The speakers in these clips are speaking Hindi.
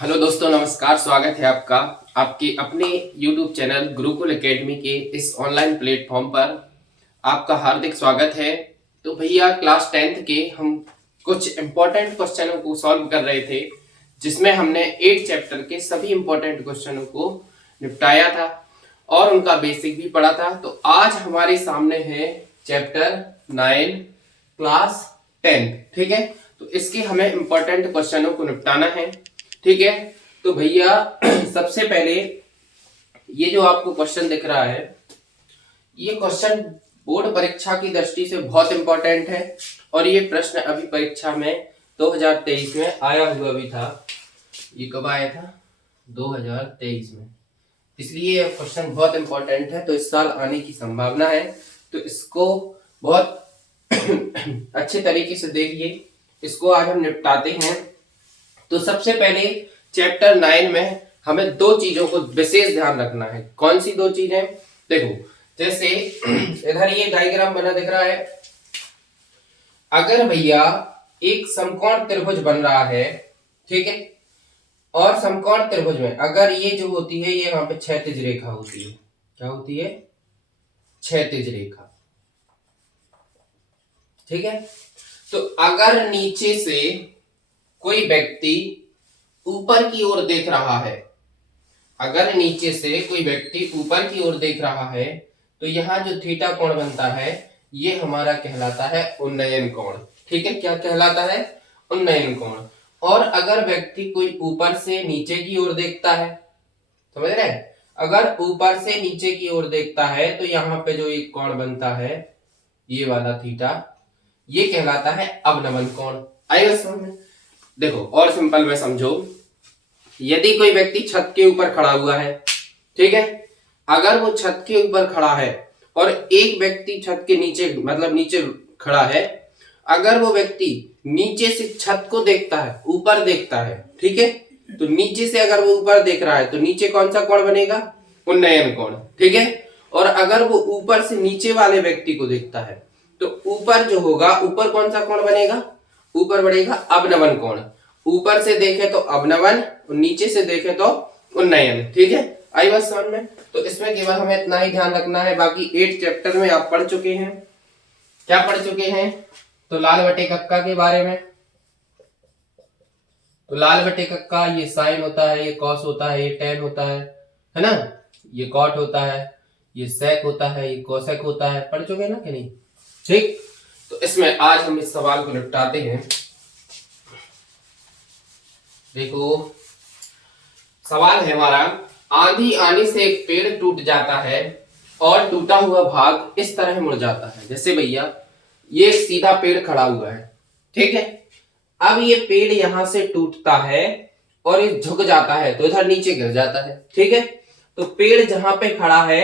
हेलो दोस्तों, नमस्कार। स्वागत है आपका आपके अपने YouTube चैनल गुरुकुल एकेडमी के इस ऑनलाइन प्लेटफॉर्म पर। आपका हार्दिक स्वागत है। तो भैया, क्लास 10th के हम कुछ इम्पोर्टेंट क्वेश्चनों को सॉल्व कर रहे थे, जिसमें हमने 8 चैप्टर के सभी इम्पोर्टेंट क्वेश्चनों को निपटाया था और उनका बेसिक भी पढ़ा था। तो आज हमारे सामने है चैप्टर 9 क्लास 10th। ठीक है, तो इसके हमें इम्पोर्टेंट क्वेश्चनों को निपटाना है। ठीक है, तो भैया सबसे पहले ये जो आपको क्वेश्चन दिख रहा है, ये क्वेश्चन बोर्ड परीक्षा की दृष्टि से बहुत इंपॉर्टेंट है और ये प्रश्न अभी परीक्षा में 2023 में आया हुआ भी था। ये कब आया था? 2023 में। इसलिए यह क्वेश्चन बहुत इंपॉर्टेंट है, तो इस साल आने की संभावना है। तो इसको बहुत अच्छे तरीके से देखिए, इसको आज हम निपटाते हैं। तो सबसे पहले चैप्टर 9 में हमें दो चीजों को विशेष ध्यान रखना है। कौन सी दो चीजें? देखो, जैसे इधर ये डायग्राम बना दिख रहा है। अगर भैया एक समकोण त्रिभुज बन रहा है, ठीक है, और समकोण त्रिभुज में अगर ये जो होती है, ये वहां पे क्षैतिज रेखा होती है। क्या होती है? क्षैतिज रेखा। ठीक है, तो अगर नीचे से कोई व्यक्ति ऊपर की ओर देख रहा है, अगर नीचे से कोई व्यक्ति ऊपर की ओर देख रहा है, तो यहाँ जो थीटा कोण बनता है, ये हमारा कहलाता है उन्नयन कोण। ठीक है, क्या कहलाता है? उन्नयन कोण। और अगर व्यक्ति कोई ऊपर से नीचे की ओर देखता है, समझ रहे हैं? अगर ऊपर से नीचे की ओर देखता है, तो यहाँ पे जो एक कोण बनता है, ये वाला थीटा, ये कहलाता है अवनमन कोण। आएगा समझ में? देखो और सिंपल में समझो, यदि कोई व्यक्ति छत के ऊपर खड़ा हुआ है, ठीक है, अगर वो छत के ऊपर खड़ा है और एक व्यक्ति छत के नीचे, मतलब नीचे खड़ा है, अगर वो व्यक्ति नीचे से छत को देखता है, ऊपर देखता है, ठीक है, तो नीचे से अगर वो ऊपर देख रहा है, तो नीचे कौन सा कोण बनेगा? उन्नयन कोण। ठीक है, और अगर वो ऊपर से नीचे वाले व्यक्ति को देखता है, तो ऊपर जो होगा, ऊपर कौन सा कोण बनेगा? ऊपर बढ़ेगा अवनमन कोण। ऊपर से देखे तो अवनमन और नीचे से देखे तो उन्नयन। ठीक है, आई बात समझ में? तो इसमें केवल हमें इतना ही ध्यान रखना है। बाकी 8 चैप्टर में आप पढ़ चुके हैं। क्या पढ़ चुके हैं? तो लाल बटे कक्का के बारे में। तो लाल बटे कक्का, ये साइन होता है, ये कॉस होता है, ये टेन होता है ना? ये कॉट होता है, ये सेक होता है, ये कोसेक होता है। पढ़ चुके ना कि नहीं? ठीक, तो इसमें आज हम इस सवाल को निपटाते हैं। देखो, सवाल है हमारा, आंधी आने से एक पेड़ टूट जाता है और टूटा हुआ भाग इस तरह मुड़ जाता है। जैसे भैया ये सीधा पेड़ खड़ा हुआ है, ठीक है, अब ये पेड़ यहां से टूटता है और ये झुक जाता है, तो इधर नीचे गिर जाता है। ठीक है, तो पेड़ जहां पे खड़ा है,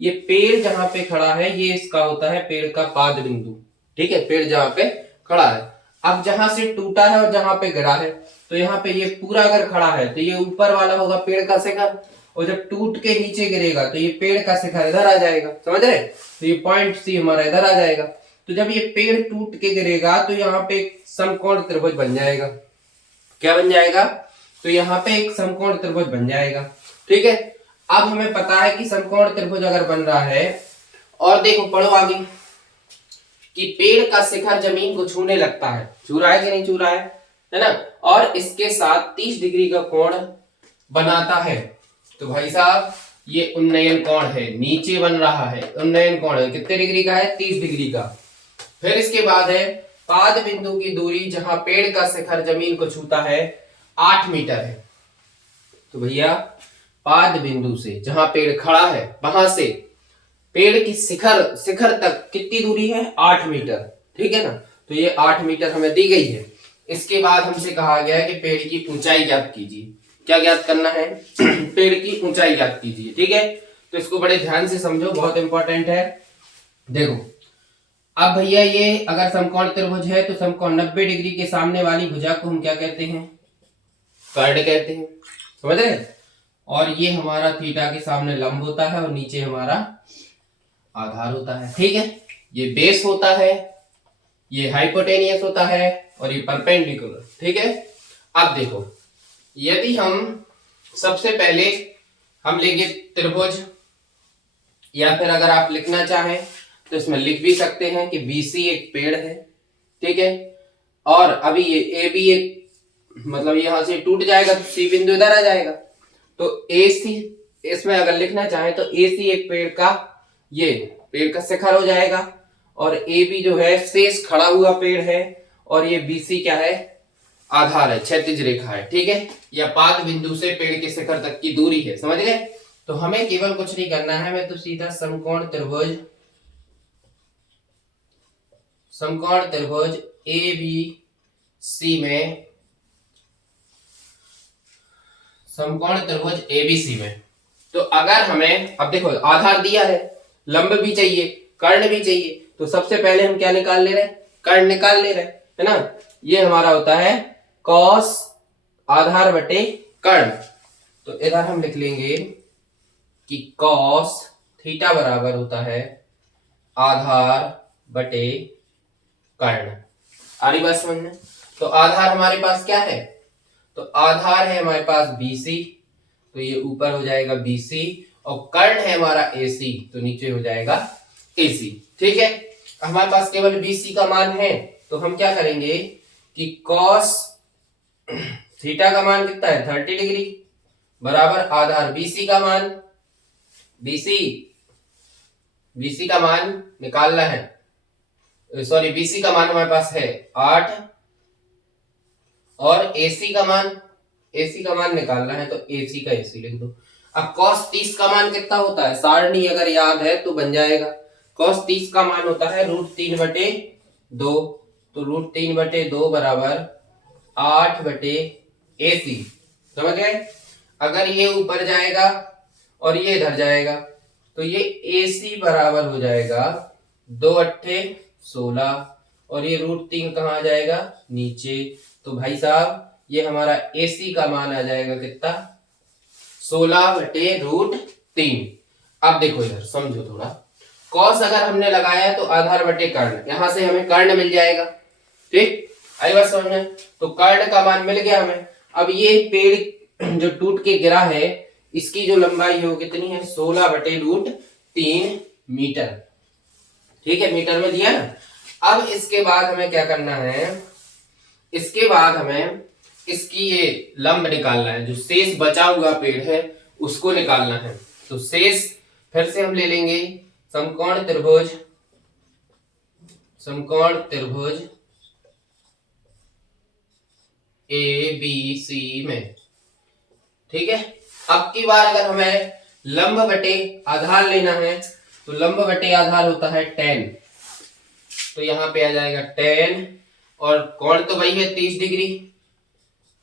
ये पेड़ जहां पे खड़ा है, ये इसका होता है पेड़ का पाद बिंदु। ठीक है, पेड़ जहां पे खड़ा है, अब जहां से टूटा है और जहां पे गिरा है, तो यहाँ पे ये पूरा अगर खड़ा है, तो ये ऊपर वाला होगा पेड़ का शिखर, और जब टूट के नीचे गिरेगा तो ये पेड़ का शिखर इधर आ जाएगा। समझ रहे? तो ये पॉइंट सी हमारा इधर आ जाएगा। तो जब ये पेड़ टूट के गिरेगा, तो यहाँ पे एक समकोण त्रिभुज बन जाएगा। क्या बन जाएगा? तो यहाँ पे एक समकोण त्रिभुज बन जाएगा। ठीक है, अब हमें पता है कि समकोण त्रिभुज अगर बन रहा है, और देखो पढ़ो आगे, कि पेड़ का शिखर जमीन को छूने लगता है। छू रहा है कि नहीं छू रहा है ना? और इसके साथ 30 डिग्री का कोण बनाता है। तो भाई साहब, ये उन्नयन कोण है, नीचे बन रहा है, उन्नयन कोण है। कितने डिग्री का है? 30 डिग्री का। फिर इसके बाद है, पाद बिंदु की दूरी जहां पेड़ का शिखर जमीन को छूता है, 8 मीटर है। तो भैया पाद बिंदु से जहां पेड़ खड़ा है, वहां से पेड़ की शिखर तक कितनी दूरी है? 8 मीटर। ठीक है ना? तो ये 8 मीटर हमें दी गई है। इसके बाद हमसे कहा गया है कि पेड़ की ऊंचाई ज्ञात कीजिए। क्या ज्ञात करना है? पेड़ की ऊंचाई ज्ञात कीजिए। ठीक है, तो इसको बड़े ध्यान से समझो, बहुत इंपॉर्टेंट है। देखो, अब भैया ये अगर समकोण त्रिभुज है, तो समकोण 90 डिग्री के सामने वाली भुजा को हम क्या कहते हैं? कर्ण कहते हैं। समझ रहे? और ये हमारा थीटा के सामने लंब होता है और नीचे हमारा आधार होता है। ठीक है, ये बेस होता है, ये हाइपोटेनियस होता है और ये परपेंडिकुलर। ठीक है, अब देखो, यदि हम सबसे पहले हम लेंगे त्रिभुज, या फिर अगर आप लिखना चाहें तो इसमें लिख भी सकते हैं कि बीसी एक पेड़ है, ठीक है। और अभी ये ए बी एक मतलब यहां से टूट जाएगा तो सी बिंदु इधर आ जाएगा। तो ए सी इसमें अगर लिखना चाहें तो ए सी एक पेड़ का ये पेड़ का शिखर हो जाएगा, और ए बी जो है शेष खड़ा हुआ पेड़ है, और ये बी सी क्या है, आधार है, क्षैतिज रेखा है, ठीक है। या पाद बिंदु से पेड़ के शिखर तक की दूरी है, समझ गए। तो हमें केवल कुछ नहीं करना है, मैं तो सीधा समकोण त्रिभुज ए बी सी में समकोण त्रिभुज एबीसी में, तो अगर हमें अब देखो आधार दिया है, लंब भी चाहिए, कर्ण भी चाहिए, तो सबसे पहले हम क्या निकाल ले रहे हैं, कर्ण निकाल ले रहे हैं, है ना। ये हमारा होता है कॉस आधार बटे कर्ण। तो इधर हम लिख लेंगे कि कॉस थीटा बराबर होता है आधार बटे कर्ण। आ रही बात समझ में। तो आधार हमारे पास क्या है, तो आधार है हमारे पास BC, तो ये ऊपर हो जाएगा BC, और कर्ण है हमारा AC, तो नीचे हो जाएगा AC, ठीक है। हमारे पास केवल BC का मान है, तो हम क्या करेंगे कि cos थीटा का मान कितना है 30 डिग्री बराबर आधार BC का मान, BC का मान निकालना है, सॉरी BC का मान हमारे पास है 8, और AC का मान निकालना है, तो AC का AC लिख दो। अब cos 30 का मान कितना होता है, सारणी अगर याद है तो बन जाएगा। cos 30 का मान होता है √3/2, तो √3/2 बराबर 8/AC, समझ गए। अगर ये ऊपर जाएगा और ये इधर जाएगा, तो ये AC बराबर हो जाएगा 2 अट्ठे 16, और ये √3 कहाँ आ जाएगा नीचे, तो भाई साहब ये हमारा AC का मान आ जाएगा कितना 16/√3। अब देखो इधर समझो थोड़ा, कॉस अगर हमने लगाया तो आधार बटे कर्ण, यहां से हमें कर्ण मिल जाएगा, ठीक। आई बात समझ में। तो कर्ण का मान मिल गया हमें। अब ये पेड़ जो टूट के गिरा है, इसकी जो लंबाई है वो कितनी है 16/√3 मीटर, ठीक है, मीटर में दिया ना। अब इसके बाद हमें क्या करना है, इसके बाद हमें इसकी ये लंब निकालना है, जो शेष बचा हुआ पेड़ है उसको निकालना है। तो शेष फिर से हम ले लेंगे समकोण त्रिभुज ABC में, ठीक है। अब की बार अगर हमें लंब बटे आधार लेना है, तो लंब बटे आधार होता है 10, तो यहां पे आ जाएगा 10, और कोण तो वही है 30 डिग्री।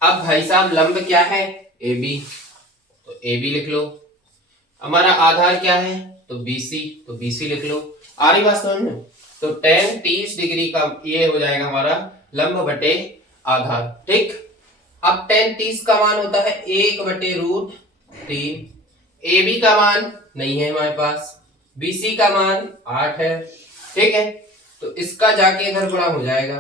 अब भाई साहब लंब क्या है AB, तो AB लिख लो। हमारा आधार क्या है तो BC, तो BC लिख लो। आ रही बात समझ में। तो 10 30 डिग्री का ये हो जाएगा हमारा लंब बटे आधार, ठीक। अब 10 30 का मान होता है 1/√3। AB का मान नहीं है हमारे पास, BC का मान 8 है, ठीक है। तो इसका जाके इधर गुणा हो जाएगा,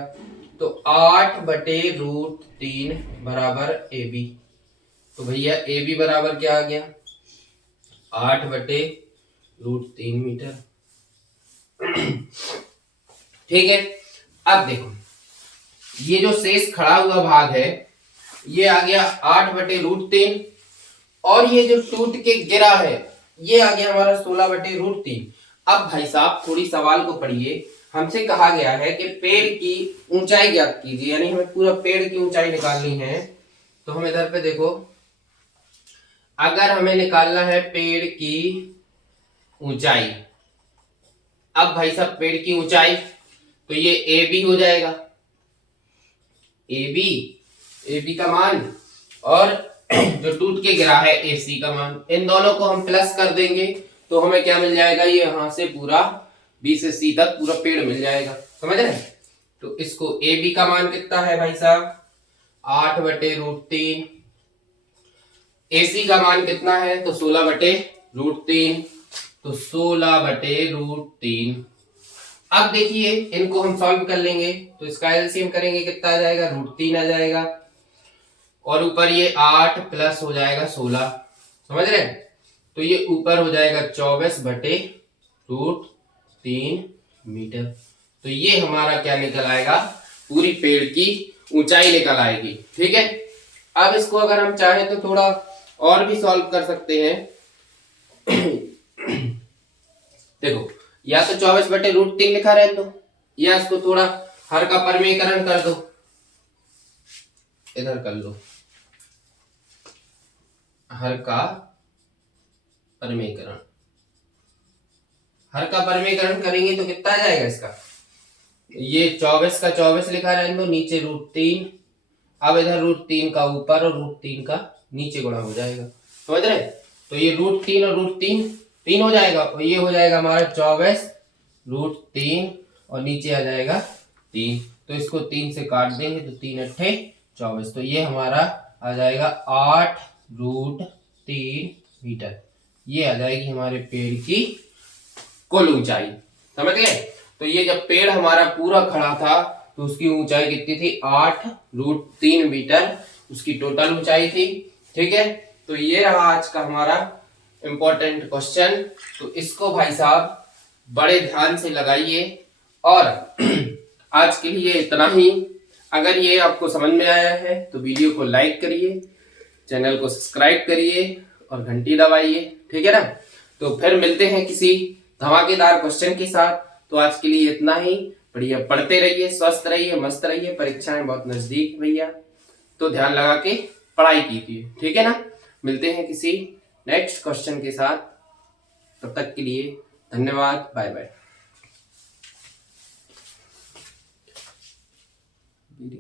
तो 8/√3 बराबर AB। तो भैया AB बराबर क्या आ गया 8/√3 मीटर, ठीक है। अब देखो ये जो शेष खड़ा हुआ भाग है ये आ गया 8/√3, और ये जो टूट के गिरा है ये आ गया हमारा 16/√3। अब भाई साहब थोड़ी सवाल को पढ़िए, हमसे कहा गया है कि पेड़ की ऊंचाई ज्ञात कीजिए, यानी हमें पूरा पेड़ की ऊंचाई निकालनी है। तो हम इधर पे देखो, अगर हमें निकालना है पेड़ की ऊंचाई, अब भाई साहब पेड़ की ऊंचाई तो ये AB हो जाएगा, AB का मान, और जो टूट के गिरा है AC का मान, इन दोनों को हम प्लस कर देंगे तो हमें क्या मिल जाएगा, ये यहां से पूरा B से C तक पूरा पेड़ मिल जाएगा, समझ रहे। तो इसको AB का मान कितना है भाई साहब 8/√3, AC का मान कितना है तो 16/√3, तो 16/√3। अब देखिए इनको हम सॉल्व कर लेंगे, तो इसका एलसीएम करेंगे कितना आ जाएगा √3 आ जाएगा, और ऊपर ये 8 प्लस हो जाएगा 16, समझ रहे हैं? तो ये ऊपर हो जाएगा 24/√3 मीटर। तो ये हमारा क्या निकल आएगा, पूरी पेड़ की ऊंचाई निकल आएगी। ठीक है, अब इसको अगर हम चाहें तो थोड़ा और भी सॉल्व कर सकते हैं। देखो, या तो 24/√3 लिखा रहने दो, या इसको थोड़ा हर का परमीकरण कर दो, इधर कर लो हर का परमीकरण। हर का परमीकरण करेंगे तो कितना आ जाएगा इसका, ये 24 का 24 लिखा रहने दो, नीचे √3, अब इधर √3 का ऊपर और √3 का नीचे गुणा हो जाएगा, समझ रहे? तो ये √3 और √3 3 हो जाएगा, और ये हो जाएगा हमारा 24√3 और नीचे आ जाएगा 3। तो इसको 3 से काट देंगे तो 3 अट्ठे 24, तो ये हमारा आ जाएगा 8√3 मीटर। ये आ जाएगी हमारे पेड़ की कुल ऊंचाई, समझ गए? तो ये जब पेड़ हमारा पूरा खड़ा था तो उसकी ऊंचाई कितनी थी, 8√3 मीटर उसकी टोटल ऊंचाई थी। ठीक है, तो ये रहा आज का हमारा इंपॉर्टेंट क्वेश्चन। तो इसको भाई साहब बड़े ध्यान से लगाइए, और आज के लिए इतना ही। अगर ये आपको समझ में आया है तो वीडियो को लाइक करिए, चैनल को सब्सक्राइब करिए और घंटी दबाइए। ठीक है ना? तो फिर मिलते हैं किसी धमाकेदार क्वेश्चन के साथ। तो आज के लिए इतना ही। बढ़िया पढ़ते रहिए, स्वस्थ रहिए, मस्त रहिए। परीक्षाएं बहुत नजदीक भैया, तो ध्यान लगा के पढ़ाई कीजिए। ठीक है ना? मिलते हैं किसी नेक्स्ट क्वेश्चन के साथ। तब तक के लिए धन्यवाद, बाय बाय।